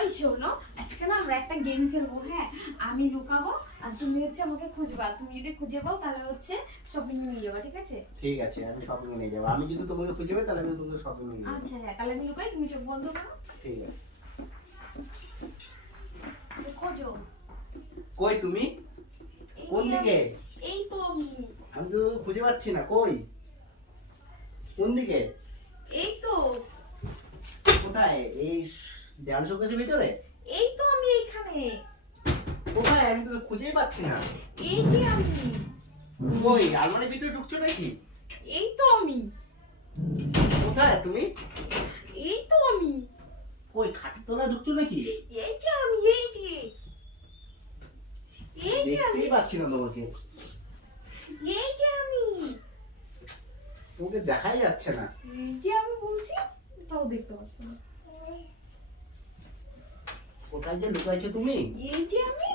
ওই শোনো, আজকে না আমরা একটা গেম খেলবো। হ্যাঁ, আমি লুকাবো আর তুমি হচ্ছে আমাকে খুঁজবা। তুমি যদি খুঁজে পাও তাহলে হচ্ছে শপিং এ নিয়ে যাবা, ঠিক আছে? ঠিক আছে, আমি শপিং এ নিয়ে যাবো। আমি যদি তোমাকে খুঁজে পাই তাহলে আমি তোমাকে শপিং এ নিয়ে যাবো। আচ্ছা হ্যাঁ, তাহলে আমি লুকাই, তুমি চোখ বন্ধ করো। ঠিক আছে। খোঁজো। কই তুমি? এই কোন যে দিকে? এই তো আমি। আমি তো খুঁজে পাচ্ছি না। কই? কোন দিকে? এই তো। কোথায়? এই দেয়াল শোকেসের ভিতরে? এই তো আমি এইখানে। কোথায়? আমি তো খুঁজেই পাচ্ছি না। এই যে আমি। কই? আলমারির ভিতরে ঢুকছো নাকি? এই তো আমি। কোথায় তুমি? এই তো আমি। কই, খাটের তলায় ঢুকছো নাকি? এই যে আমি। এই যে এই যে আমি। দেখতেই পাচ্ছি না তোমাকে। এই যে আমি। তোমাকে দেখাই যাচ্ছে না। এই যে আমি বলছি, তাও দেখতে পাচ্ছি না। কোথায় যে লুকাইছো তুমি? এই যে আমি।